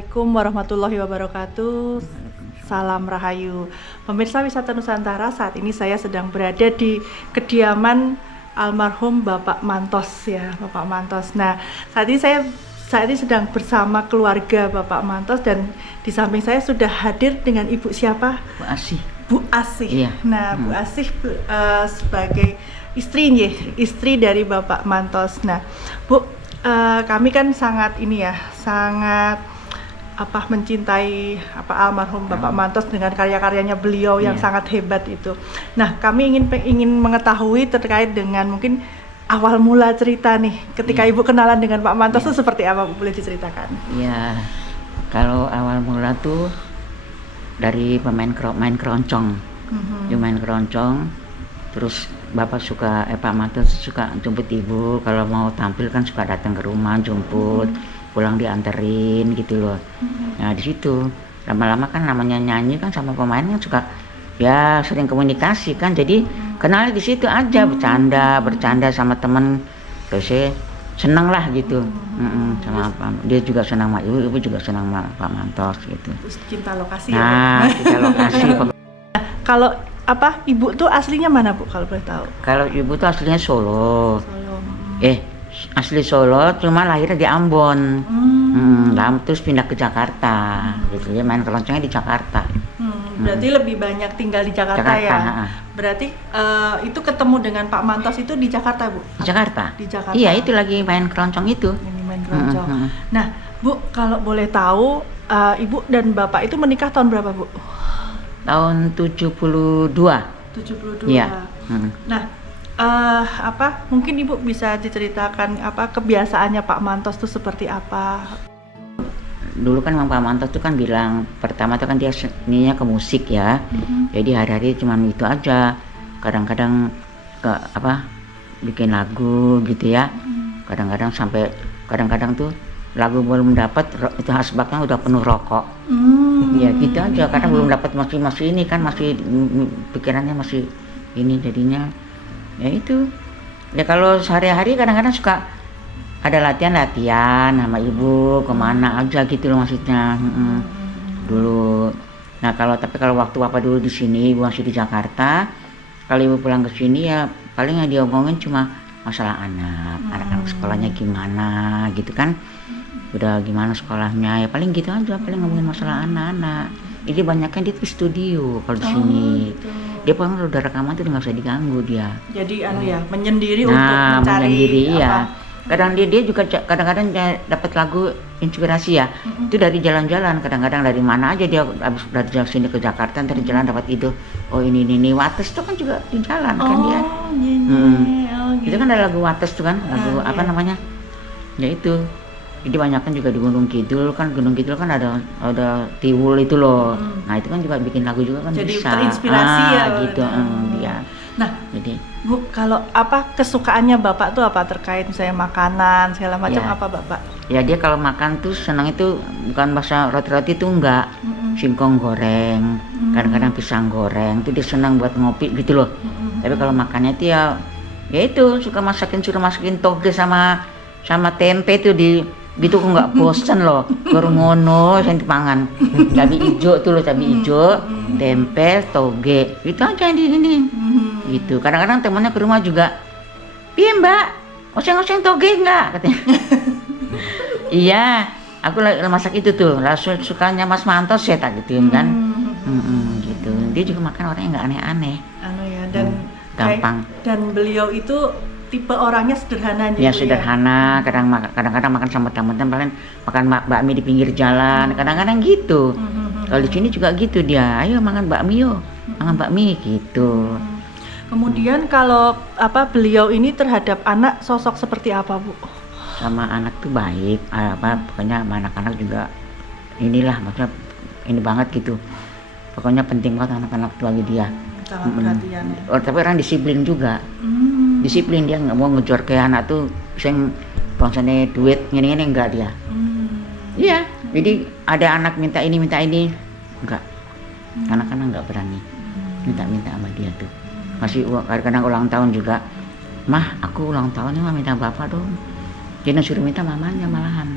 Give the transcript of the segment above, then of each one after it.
Assalamualaikum warahmatullahi wabarakatuh. Salam Rahayu. Pemirsa Wisata Nusantara, saat ini saya sedang berada di kediaman almarhum Bapak Mantos ya, Bapak Mantos. Nah, saat ini sedang bersama keluarga Bapak Mantos dan di samping saya sudah hadir dengan Ibu siapa? Bu Asih. Bu Asih. Iya. Nah, Bu Asih sebagai istri dari Bapak Mantos. Nah, Bu, kami kan sangat mencintai almarhum Bapak Mantos dengan karya-karyanya beliau yang sangat hebat itu. Nah, kami ingin mengetahui terkait dengan mungkin awal mula cerita nih ketika Ibu kenalan dengan Pak Mantos itu seperti apa, Bu? Boleh diceritakan? Iya. Kalau awal mula tuh dari main keroncong. Dia main keroncong, terus Pak Mantos suka jemput Ibu, kalau mau tampil kan suka datang ke rumah jemput, pulang dianterin gitu loh. Nah di situ lama-lama kan namanya nyanyi kan sama pemain kan suka ya sering komunikasi kan, jadi kenal di situ aja, bercanda sama temen, terus seneng lah gitu. Sama dia juga senang sama Ibu juga senang sama Pak Mantos gitu. Terus cinta lokasi nah, ya? cinta lokasi. Kalau Ibu tuh aslinya mana, Bu, kalau boleh tahu? Kalau Ibu tuh aslinya Solo. Solo. Asli Solo, cuma lahirnya di Ambon. Terus pindah ke Jakarta. Gitu ya, main keroncongnya di Jakarta. Berarti lebih banyak tinggal di Jakarta ya? Berarti itu ketemu dengan Pak Mantos itu di Jakarta, Bu? Di Jakarta? Di Jakarta. Iya, itu lagi main keroncong itu. Ini main keroncong. Nah, Bu, kalau boleh tahu, Ibu dan Bapak itu menikah tahun berapa, Bu? Tahun 72. 72. Iya. Nah, mungkin Ibu bisa diceritakan kebiasaannya Pak Mantos itu seperti apa? Dulu kan Pak Mantos tuh kan bilang, pertama tuh kan dia seninya ke musik ya. Jadi hari-hari cuma itu aja. Kadang-kadang bikin lagu gitu ya. Kadang-kadang tuh lagu belum dapat, itu asbaknya udah penuh rokok. Ya gitu aja, karena belum dapat, masih ini kan, masih pikirannya masih ini, jadinya ya itu. Ya kalau sehari-hari kadang-kadang suka ada latihan sama Ibu kemana aja gitu loh maksudnya. Dulu. Nah tapi kalau waktu Bapak dulu di sini, Ibu masih di Jakarta, kalau Ibu pulang ke sini ya paling yang diomongin cuma masalah anak-anak sekolahnya gimana gitu kan. Udah gimana sekolahnya, ya paling gitu aja, paling ngomongin masalah anak-anak. Ini banyaknya di studio kalau di sini. Gitu. Dia paling udah rekaman tuh nggak usah diganggu dia. Jadi menyendiri untuk mencari menyendiri ya. Kadang dia juga kadang-kadang dapat lagu inspirasi ya. Itu dari jalan-jalan, kadang-kadang dari mana aja dia habis dari sini ke Jakarta, dari jalan dapat ide. Oh ini Wates tuh kan juga di jalan kan dia. Itu kan ada lagu Wates tuh kan, lagu namanya? Ya itu. Jadi banyak kan juga di Gunung Kidul kan ada Tiwul itu loh. Nah itu kan juga bikin lagu juga kan jadi bisa. Terinspirasi ya gitu. Dia. Nah, jadi Bu, kalau kesukaannya Bapak tuh apa terkait misalnya makanan segala macam apa Bapak? Ya dia kalau makan tuh senang itu bukan bahasa roti-roti tuh enggak. Singkong goreng, kadang-kadang pisang goreng, itu dia senang buat ngopi gitu loh. Tapi kalau makannya itu ya itu suruh masakin toge sama tempe tuh gitu kok nggak bosen loh, baru ngono yang dipangan. Cabai hijau tuh loh, cabai hijau, tempe, toge, itu aja di sini. Gitu. Kadang-kadang temannya ke rumah juga, iya Mbak, oseng-oseng toge nggak? Katanya. Iya, aku lagi masak itu tuh, langsung sukanya Mas Mantos ya tak gituin kan. Gitu. Dia juga makan orangnya nggak aneh-aneh. Dan gampang. Dan beliau itu tipe orangnya sederhana ya sederhana, kadang-kadang makan sama teman-teman, paling makan bakmi di pinggir jalan, kadang-kadang gitu. Kalau di sini juga gitu dia, ayo makan bakmi yuk, makan bakmi gitu. Kemudian kalau beliau ini terhadap anak sosok seperti apa, Bu? Sama anak tuh baik, pokoknya sama anak-anak juga inilah, maksudnya ini banget gitu. Pokoknya penting banget anak-anak tuh bagi dia. Sangat perhatian ya. Tapi orang disiplin juga. Disiplin, dia nggak mau ngejor kayak anak tuh sing bangsane duit ngene enggak dia. Iya, jadi ada anak minta ini enggak. Anak-anak enggak berani minta sama dia tuh. Masih kadang-kadang ulang tahun juga, mah aku ulang tahun nih mah minta bapak dong. Dia suruh minta mamanya malahan.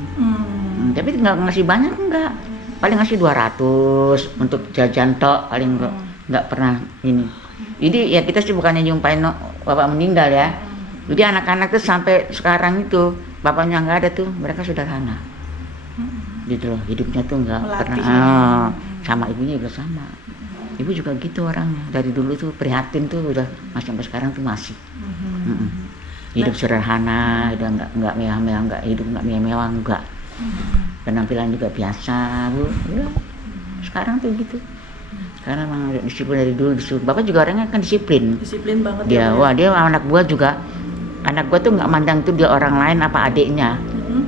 Tapi nggak ngasih banyak enggak. Paling ngasih 200 untuk jajan tok, paling nggak pernah ini. Jadi ya kita sih bukannya nyumpain bapak meninggal ya. Jadi anak-anak tuh sampai sekarang itu bapaknya nggak ada tuh, mereka sederhana. Gitu loh, hidupnya tuh nggak pernah sama ibunya juga sama. Ibu juga gitu orangnya, dari dulu tuh prihatin tuh udah sampai sekarang tuh masih. Hidup sederhana, udah nggak mewah-mewah, nggak hidup nggak mewah-mewah, nggak. Penampilan juga biasa, Bu. Udah. Sekarang tuh gitu. Karena memang disiplin dari dulu. Bapak juga orangnya kan disiplin. Disiplin banget Dia, wah dia anak buah juga. Anak gua tuh nggak mandang tuh dia orang lain apa adiknya.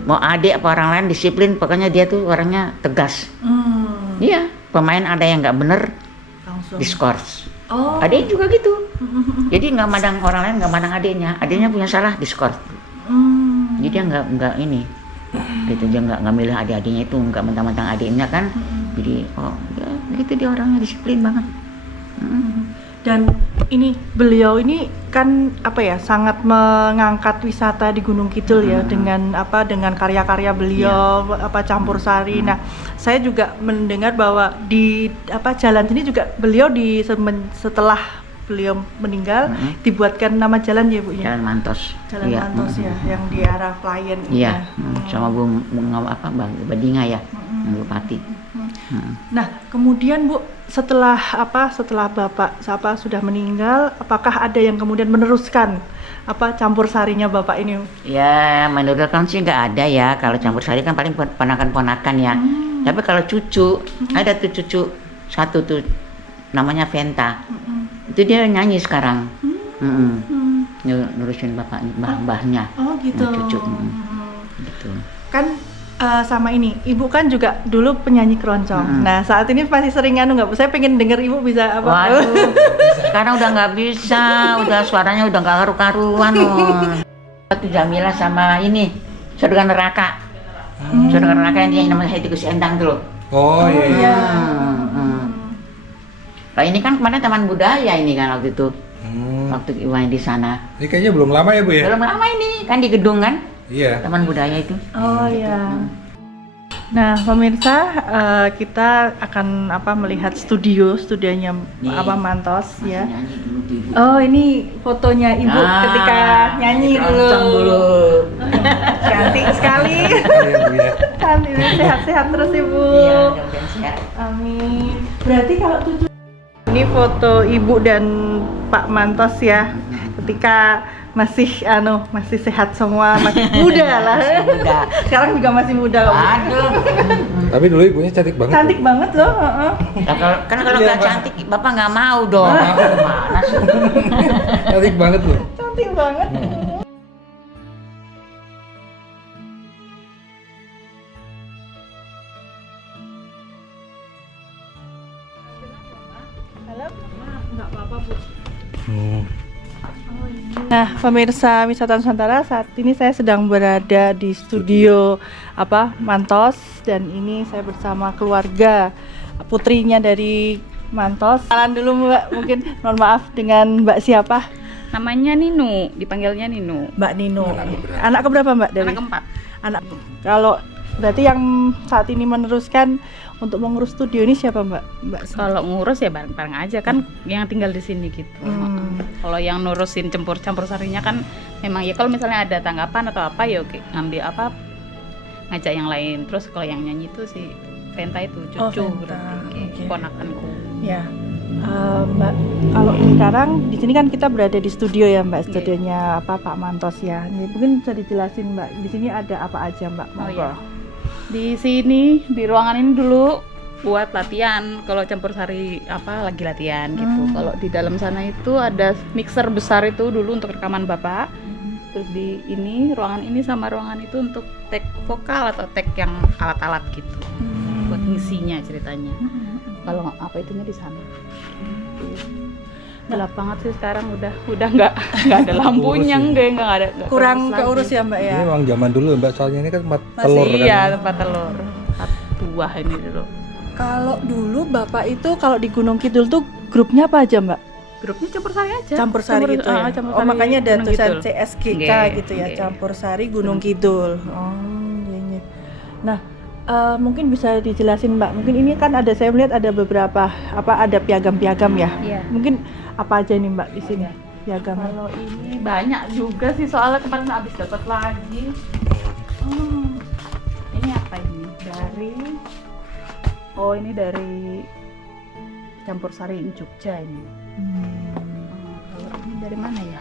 Mau adik apa orang lain disiplin, pokoknya dia tuh orangnya tegas. Iya, pemain ada yang nggak bener, diskors. Adiknya juga gitu. Jadi nggak mandang orang lain, nggak mandang adiknya punya salah diskors. Jadi dia nggak ini, gitu dia nggak milih adik-adiknya itu, nggak mentang-mentang adiknya kan. Jadi ya gitu dia orangnya disiplin banget. Dan ini beliau ini kan apa ya, sangat mengangkat wisata di Gunung Kidul ya, dengan karya-karya beliau, campur sari. Nah, saya juga mendengar bahwa di jalan ini juga beliau setelah beliau meninggal dibuatkan nama jalan ya Bu ya. Jalan Mantos. Jalan Mantos ya, yang di arah Playen. Iya, sama Bung Badinga ya, Bupati. Nah, kemudian Bu, setelah Bapak sudah meninggal, apakah ada yang kemudian meneruskan campur sarinya Bapak ini? Ya, menurut kan sih nggak ada ya. Kalau campur sari kan paling ponakan-ponakan ya. Tapi kalau cucu, ada tuh cucu satu tuh namanya Venta. Itu dia nyanyi sekarang. Nurusin bapaknya, mbahnya. Oh gitu. Cucu. Gitu. Kan sama ini, Ibu kan juga dulu penyanyi keroncong. Nah, saat ini masih sering nggak Bu? Saya pengen denger Ibu bisa apa? Waduh, sekarang udah nggak bisa, udah suaranya udah nggak karu-karuan loh. Itu Jamila sama ini, Surga Neraka. Surga Neraka yang namanya Hati Gus Endang tuh. Oh iya. Nah ini kan kemarin Taman Budaya ini kan waktu itu. Waktu Iwan di sana. Ini kayaknya belum lama ya Bu ya? Belum lama ini, kan di gedung kan? Iya. Taman Budaya itu. Oh iya. Nah, pemirsa, kita akan melihat studionya Mantos ya. Oh, ini fotonya Ibu ketika nyanyi dulu. Cantik sekali. Cantik, sehat-sehat terus Ibu. Iya, mudah-mudahan sehat. Amin. Berarti kalau ini foto Ibu dan Pak Mantos ya, ketika masih sehat semua, masih muda lah. Muda. Sekarang juga masih muda loh. Aduh. Tapi dulu ibunya cantik banget. Cantik banget loh. Nah, kalau nggak cantik, Bapak nggak mau dong. Gimana sih? Cantik banget loh. Cantik banget. Halo? Nggak apa-apa Bu. Nah, pemirsa Wisata Nusantara, saat ini saya sedang berada di studio Mantos, dan ini saya bersama keluarga putrinya dari Mantos. Kenalan dulu Mbak, mungkin mohon maaf, dengan Mbak siapa? Namanya Nino, dipanggilnya Nino. Mbak Nino. Anak keberapa Mbak dari? Anak keempat. Kalau berarti yang saat ini meneruskan untuk mengurus studio ini siapa Mbak? Kalau ngurus ya bareng-bareng aja kan, yang tinggal di sini gitu. Kalau yang nurusin campur sarinya kan memang ya kalau misalnya ada tanggapan atau apa ya oke, ngambil ngajak yang lain. Terus kalau yang nyanyi itu si Venta itu cucu, ponakanku. Ya. Mbak, kalau sekarang di sini kan kita berada di studio ya Mbak, studionya Pak Mantos ya. Ini mungkin bisa dijelasin Mbak, di sini ada apa aja Mbak? Oh iya. Di sini, di ruangan ini dulu buat latihan. Kalau campur sari lagi latihan gitu. Kalau di dalam sana itu ada mixer besar itu dulu untuk rekaman Bapak. Terus di ruangan ini sama ruangan itu untuk tag vokal atau tag yang alat-alat gitu. Buat ngisinya ceritanya. Kalau itunya di sana. Gelap banget sih sekarang, udah nggak ada lampunya, nggak ada. Kurang keurus ya Mbak ya. Ini memang zaman dulu Mbak, soalnya ini kan tempat telur kan. Iya, tempat telur. Buah ini dulu. Kalau dulu Bapak itu kalau di Gunung Kidul tuh grupnya apa aja Mbak? Grupnya campur sari aja. Campur sari gitu ya. Makanya ada tulisan CSGK gitu ya, Nggih. Campur Sari Gunung Kidul. Oh, iya. Nah, mungkin bisa dijelasin Mbak. Mungkin ini kan ada, saya melihat ada beberapa ada piagam-piagam ya. Iya. Mungkin apa aja nih Mbak di sini piagam? Kalau ini banyak juga sih, soalnya kemarin habis dapat lagi. Ini apa ini? Ini dari Campur Sari Jogja ini. Kalau ini dari mana ya?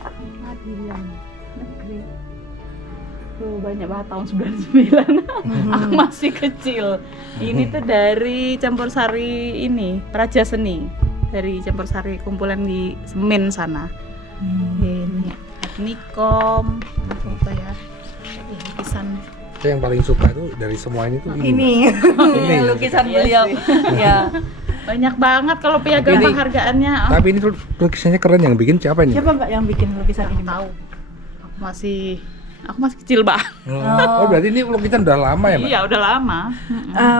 Pengadilan Negeri. Banyak banget tahun 99. Aku masih kecil. Ini tuh dari Campur Sari ini, Praja Seni. Dari Campur Sari kumpulan di Semen sana. Ini Nikom, apa ya? Lukisan. Saya yang paling suka tuh dari semua ini tuh ini. Ini lukisan beliau. Ya. Banyak banget kalau piagam Tapi ini- penghargaannya. Tapi ini tuh lukisannya keren, yang bikin siapa ini? Siapa Mbak yang bikin lukisan ini? Mbak? Tahu. Aku masih kecil, Mbak. Oh, berarti ini lukisan udah lama ya, Mbak? Iya, udah lama.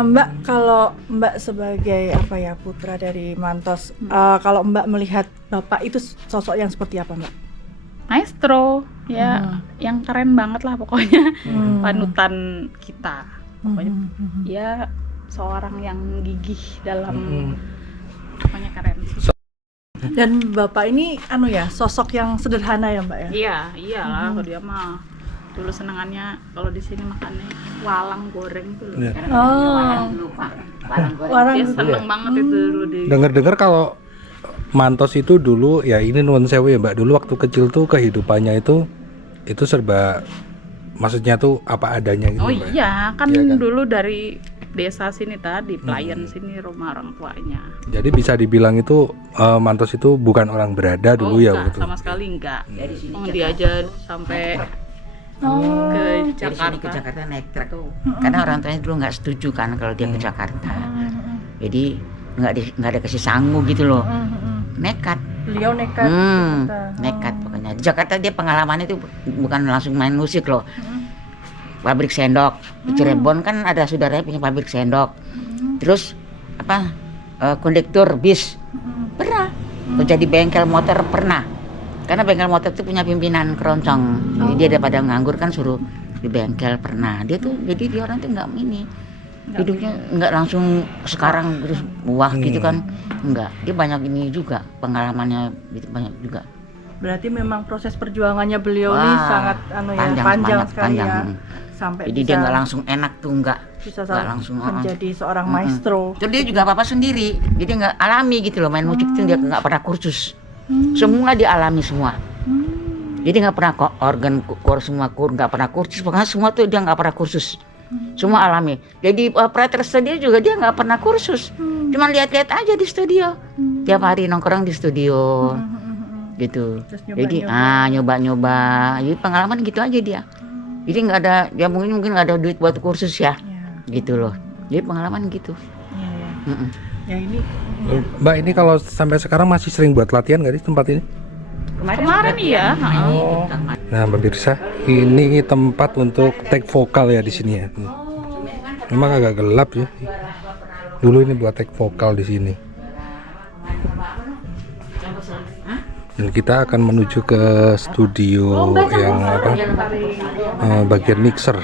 Mbak, kalau Mbak sebagai putra dari Mantos, kalau Mbak melihat Bapak itu sosok yang seperti apa Mbak? Maestro, ya, yang keren banget lah pokoknya. Panutan kita. Pokoknya ya seorang yang gigih dalam pokoknya keren. Dan Bapak ini sosok yang sederhana ya Mbak ya? Iya, iyalah kalau dia mah dulu senengannya kalau di sini makannya walang goreng tuh. Iya. Orang Dia seneng banget itu dulu di. Dengar-dengar kalau Mantos itu dulu ya, ini nuwun sewu ya Mbak, dulu waktu kecil tuh kehidupannya itu serba, maksudnya tuh apa adanya gitu Oh Mbak. iya, kan Iya kan? dulu dari desa sini tadi, pelayan sini rumah orang tuanya. Jadi bisa dibilang itu Mantos itu bukan orang berada dulu ya enggak, waktu. sama sekali enggak. Dari sini Dia aja sampai ke Dari sini ke Jakarta. Jakarta naik truk tuh. Karena orang tuanya dulu nggak setuju kan kalau dia ke Jakarta. Jadi nggak ada kasih sangu gitu loh. Nekat. beliau nekat. Nekat pokoknya. Di Jakarta dia pengalamannya itu bukan langsung main musik loh. Pabrik sendok. Di Cirebon kan ada saudaranya punya pabrik sendok. Terus kondektur bis. Pernah. Kerja di bengkel motor pernah. Karena bengkel motor itu punya pimpinan keroncong. Jadi dia daripada nganggur kan suruh di bengkel pernah. Dia orang tuh nggak hidupnya nggak langsung sekarang terus wah gitu kan, enggak. Dia banyak ini juga pengalamannya gitu, banyak juga. Berarti memang proses perjuangannya beliau ini Wah, sangat panjang sekali ya. Sampai Jadi dia nggak langsung enak tuh, nggak langsung menjadi seorang maestro. Terus dia juga apa sendiri, jadi nggak alami gitu loh, main musik tuh dia nggak pernah kursus. Semua dia alami semua. Jadi nggak pernah organ nggak pernah kursus, pokoknya semua tuh dia nggak pernah kursus. Semua alami. Jadi operator studio juga dia nggak pernah kursus, cuma lihat-lihat aja di studio. Tiap hari nongkrong di studio, gitu. Jadi nyoba-nyoba. Jadi pengalaman gitu aja dia. Jadi nggak ada, dia mungkin nggak ada duit buat kursus ya, gitu loh. Jadi pengalaman gitu. Ya ini. Mbak, ini kalau sampai sekarang masih sering buat latihan nggak di tempat ini? Kemarin iya. Nah, pemirsa, ini tempat untuk take vokal ya di sini ya. Memang agak gelap ya. Dulu ini buat take vokal di sini. Dan kita akan menuju ke studio yang bagian mixer.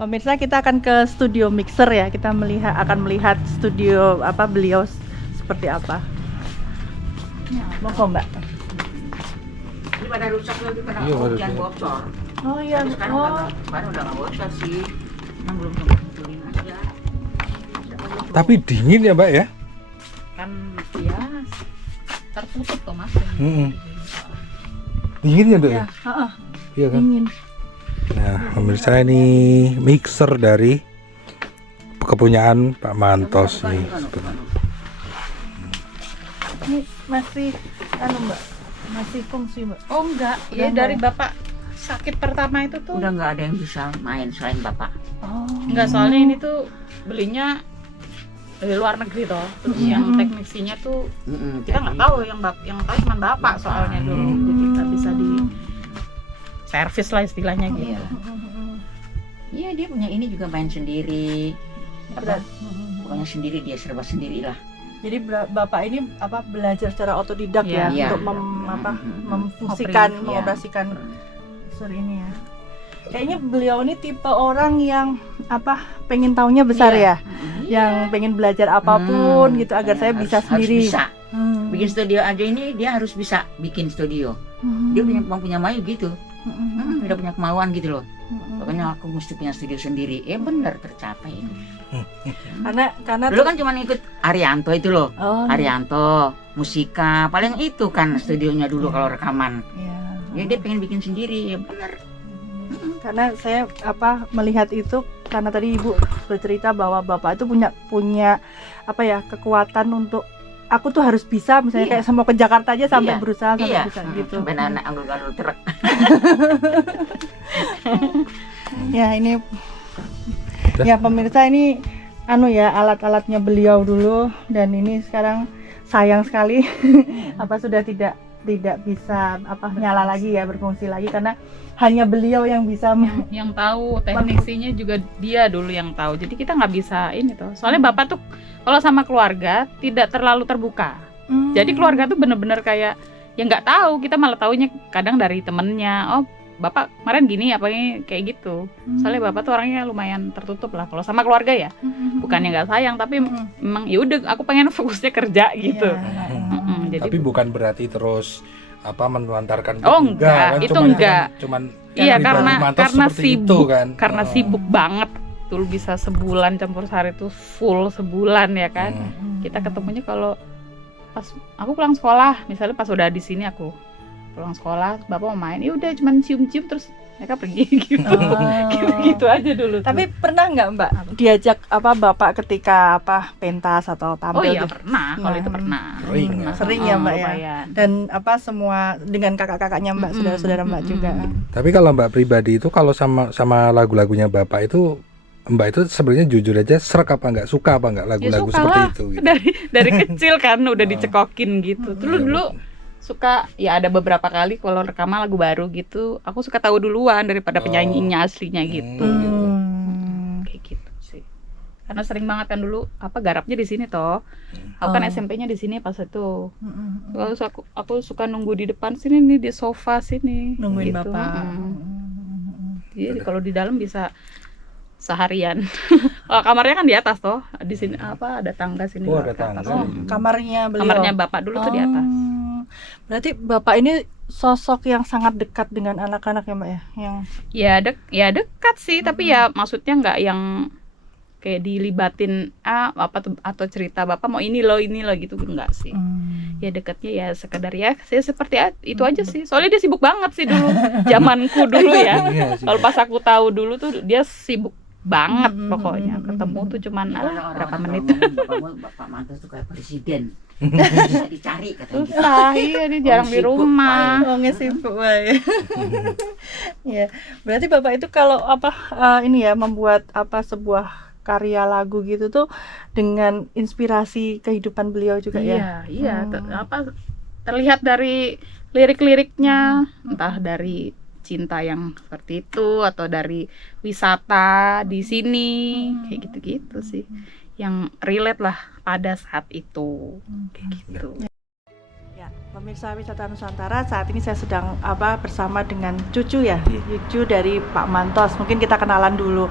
Pemirsa, kita akan ke studio mixer ya. Kita akan melihat studio beliau seperti apa. Monggo Mbak. Ini pada rusak lagi, pada Iya, pada hujan rusak. bocor. Oh iya. Sekarang udah nggak bocor sih. Emang belum sempat betulin aja. Tapi dingin ya Mbak ya? Kan ya tertutup tuh Mas. Dingin ya Dok ya? Heeh, Iya kan? dingin. Nah, pemirsa, ini mixer dari kepunyaan Pak Mantos nih. Ini masih Mbak, masih fungsi Mbak. Oh enggak, ya dari bapak sakit pertama itu tuh Udah nggak ada yang bisa main selain bapak. enggak, soalnya ini tuh belinya dari luar negeri toh. Terus yang teknisinya tuh kita nggak tahu, yang tahu cuma bapak soalnya dulu. Jadi nggak bisa di servis lah istilahnya gitu. Iya, dia punya ini juga main sendiri. Pokoknya sendiri, dia serba sendiri lah. Jadi Bapak ini belajar secara otodidak ya Iya. untuk memfungsikan, Iya. mengoperasikan mixer ini ya. Kayaknya beliau ini tipe orang yang pengen taunya besar Iya. ya, yang pengen belajar apapun gitu agar saya bisa sendiri. Harus bisa. Bikin studio aja ini dia harus bisa bikin studio. Dia punya Mayu gitu. Dia punya kemauan gitu loh. Pokoknya aku mesti punya studio sendiri. Benar tercapai ini. Karena Dulu kan cuma ikut Arianto itu loh. Oh, Arianto, Musika, paling itu kan studionya dulu kalau rekaman. iya. Ya dia pengen bikin sendiri, ya benar. Karena saya melihat itu karena tadi Ibu bercerita bahwa Bapak itu punya kekuatan untuk aku tuh harus bisa misalnya kayak mau ke Jakarta aja sampai Iya. berusaha sampai bisa gitu. Sampai anak anggul-anggul truk. Ya ini Udah. ya pemirsa ini alat-alatnya beliau dulu dan ini sekarang sayang sekali sudah tidak bisa nyala lagi ya, berfungsi lagi karena hanya beliau yang bisa yang tahu teknisinya juga dia dulu yang tahu, jadi kita nggak bisa ini tuh, soalnya bapak tuh kalau sama keluarga tidak terlalu terbuka. Jadi keluarga tuh bener-bener kayak ya nggak tahu, kita malah taunya kadang dari temennya, oh bapak kemarin gini apa ini kayak gitu. Soalnya bapak tuh orangnya lumayan tertutup lah kalau sama keluarga ya, bukannya nggak sayang tapi memang ya udah aku pengen fokusnya kerja gitu. Jadi Tapi bukan berarti terus menelantarkan enggak, itu enggak. Cuman Iya, pribadi Mantos karena seperti itu, sibuk, kan. karena sibuk banget. Dulu bisa sebulan campur sari itu full sebulan ya kan. Kita ketemunya kalau pas aku pulang sekolah, misalnya pas udah di sini aku pulang sekolah, bapak mau main, ya udah cuman cium-cium terus mereka pergi gitu. Gitu aja dulu. Tapi pernah nggak Mbak diajak Bapak ketika pentas atau oh tampil iya gitu? pernah, kalau itu pernah. Sering, ya. Sering ya, Mbak, ya? lumayan. Dan semua dengan kakak-kakaknya Mbak, saudara-saudara Mbak juga. Tapi kalau Mbak pribadi itu kalau sama lagu-lagunya Bapak itu Mbak itu sebenarnya jujur aja serak apa nggak, suka apa nggak lagu-lagu suka seperti lah. itu gitu. Dari kecil kan udah dicekokin gitu. Dulu suka ya, ada beberapa kali kalau rekaman lagu baru gitu aku suka tahu duluan daripada penyanyinya aslinya gitu. Kayak gitu sih, karena sering banget kan dulu garapnya di sini toh. Aku kan SMP-nya di sini pas itu. Terus aku suka nunggu di depan sini nih, di sofa sini Nungguin gitu. Bapak. Jadi kalau di dalam bisa seharian. Kamarnya kan di atas toh, di sini ada tangga sini. Oh, ada ke atas. tangga. Kamarnya beliau. Kamarnya bapak dulu tuh di atas. Berarti Bapak ini sosok yang sangat dekat dengan anak-anak ya Mbak ya? Ya dekat sih, tapi ya maksudnya nggak yang kayak dilibatin atau cerita bapak mau ini loh gitu enggak sih. Ya dekatnya ya sekedar ya saya seperti itu aja sih. Soalnya dia sibuk banget sih dulu. Zamanku dulu ya. Iya sih. Kalau pas aku tahu dulu tuh dia sibuk banget pokoknya. Ketemu tuh cuman berapa menit. Bapak Mantos tuh kayak presiden. Bisa dicari katanya. Susah, iya dia jarang di sibuk, rumah. Sibuk bae. Ya, berarti Bapak itu kalau membuat sebuah karya lagu gitu tuh dengan inspirasi kehidupan beliau juga ya? Iya, terlihat dari lirik-liriknya, entah dari cinta yang seperti itu atau dari wisata di sini, kayak gitu-gitu sih, yang relate lah pada saat itu, kayak gitu. Ya, pemirsa Wisata Nusantara, saat ini saya sedang bersama dengan cucu ya, cucu dari Pak Mantos. Mungkin kita kenalan dulu.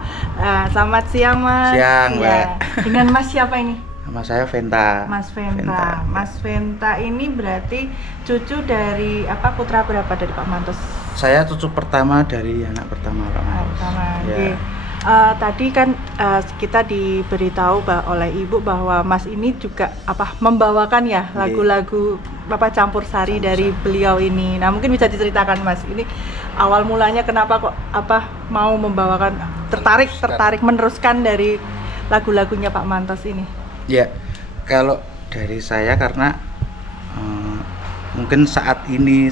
Selamat siang Mas. Siang, Mbak. Dengan Mas siapa ini? Nama saya Venta. Mas Venta. Mas Venta ini berarti cucu dari putra berapa dari Pak Mantos? Saya cucu pertama dari anak pertama Pak Mantos. Pertama. Ya. Oke. Tadi kan kita diberitahu oleh Ibu bahwa Mas ini juga membawakan ya lagu-lagu campur sari dari beliau ini. Nah, mungkin bisa diceritakan Mas, ini awal mulanya kenapa kok mau membawakan, tertarik meneruskan dari lagu-lagunya Pak Mantos ini? Ya, kalau dari saya karena mungkin saat ini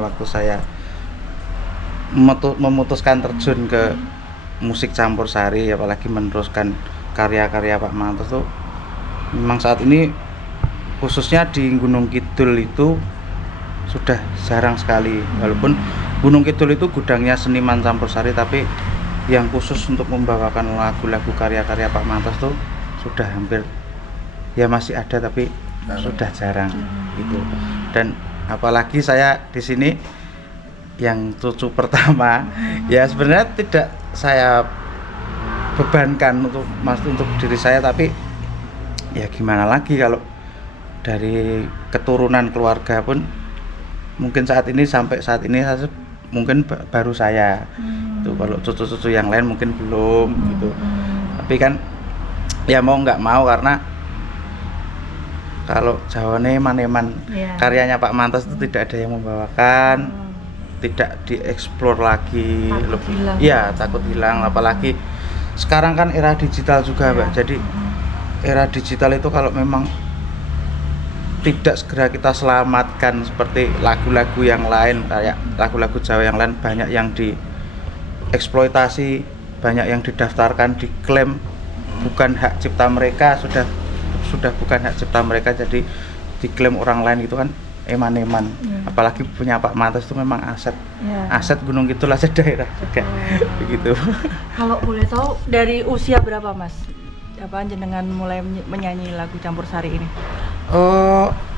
waktu saya memutuskan terjun ke musik campur sari, apalagi meneruskan karya-karya Pak Mantos tuh memang saat ini khususnya di Gunung Kidul itu sudah jarang sekali. Walaupun Gunung Kidul itu gudangnya seniman campur sari, tapi yang khusus untuk membawakan lagu-lagu karya-karya Pak Mantos tuh sudah hampir, ya masih ada tapi sudah jarang gitu. Dan apalagi saya di sini yang cucu pertama. Ya sebenarnya tidak saya bebankan untuk diri saya, tapi ya gimana lagi kalau dari keturunan keluarga pun mungkin sampai saat ini mungkin baru saya. Itu kalau cucu-cucu yang lain mungkin belum gitu. Tapi kan ya mau nggak mau, karena kalau Jawane Maneman karyanya Pak Mantos itu tidak ada yang membawakan, tidak dieksplor lagi, takut hilang. Apalagi sekarang kan era digital juga, Mbak. Jadi era digital itu kalau memang tidak segera kita selamatkan seperti lagu-lagu yang lain, kayak lagu-lagu Jawa yang lain banyak yang dieksploitasi, banyak yang didaftarkan, diklaim bukan hak cipta mereka, sudah bukan hak cipta mereka, jadi diklaim orang lain itu kan eman-eman. Apalagi punya Pak Mantos itu memang aset Gunung Kidul, aset daerah juga. Begitu. Kalau boleh tahu dari usia berapa Mas jenengan mulai menyanyi lagu Campursari ini?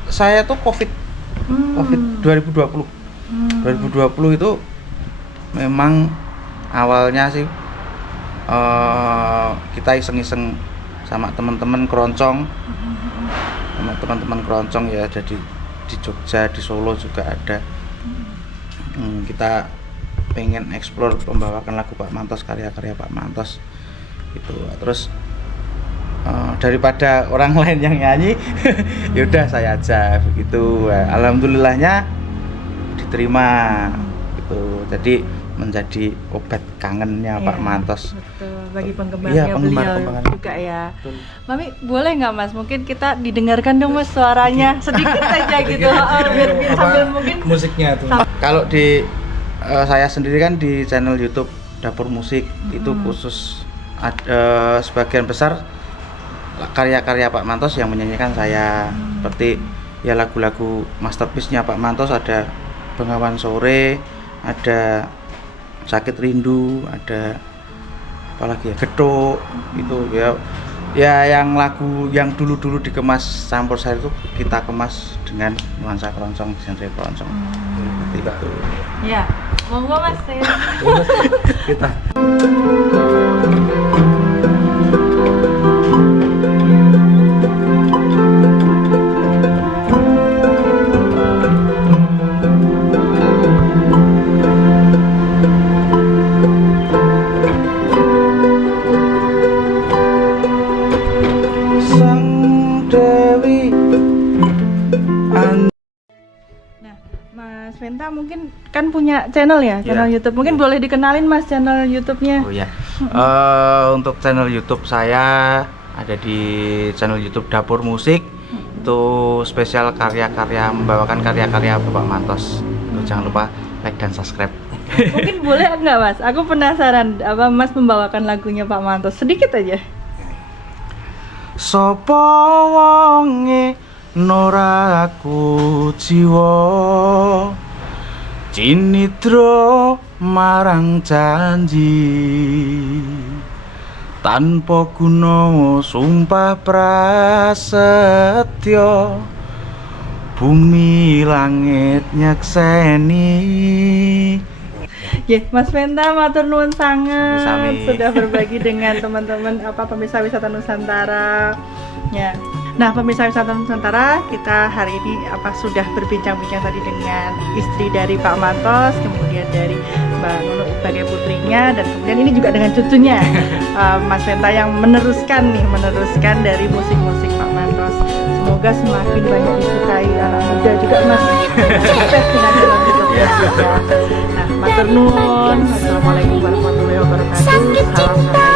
Saya tuh COVID 2020 itu memang awalnya sih kita iseng-iseng sama teman-teman keroncong, ya, ada di Jogja, di Solo juga ada. Kita pengen eksplor membawakan lagu Pak Mantos, karya-karya Pak Mantos gitu. Terus daripada orang lain yang nyanyi, yaudah saya aja begitu. Alhamdulillahnya diterima gitu. Jadi menjadi obat kangennya Pak Mantos. Betul, bagi penggemarnya beliau juga ya. Betul. Mami, boleh nggak Mas? Mungkin kita didengarkan dong Mas suaranya sedikit aja gitu. Biar sambil mungkin musiknya tuh. Kalau di saya sendiri kan di channel YouTube Dapur Musik itu khusus sebagian besar karya-karya Pak Mantos yang menyanyikan saya. Seperti ya lagu-lagu masterpiece-nya Pak Mantos, ada Bengawan Sore, ada Sakit Rindu, ada apalagi ya, Gethuk itu ya yang lagu yang dulu dikemas Campursari itu kita kemas dengan nuansa keroncong, genre keroncong. Seperti itu. Ya, monggo Mas. Kita Venta mungkin kan punya channel ya, channel YouTube. Mungkin boleh dikenalin Mas channel YouTube-nya. Oh ya. Untuk channel YouTube saya ada di channel YouTube Dapur Musik. Itu spesial membawakan karya-karya Bapak Mantos. Jangan lupa like dan subscribe. Mungkin boleh nggak Mas? Aku penasaran apa Mas membawakan lagunya Pak Mantos sedikit aja. Sopo wonge noraku jiwa cinitro marang janji tanpa guna sumpah prasetya bumi langit nyekseni. Ya, Mas Venta matur nuwun sangat Sami. sudah berbagi dengan teman-teman pemirsa wisata Nusantara. Ya. Nah, pemirsa wisata Nusantara, kita hari ini sudah berbincang-bincang tadi dengan istri dari Pak Mantos, kemudian dari Mbak Nunuk sebagai putrinya, dan kemudian ini juga dengan cucunya Mas Venta yang meneruskan dari musik-musik Pak Mantos. Semoga semakin banyak disukai anak muda juga Mas. Sukses dengan channel YouTube-nya. Nah, matur nuwun. Assalamualaikum warahmatullahi wabarakatuh. Salam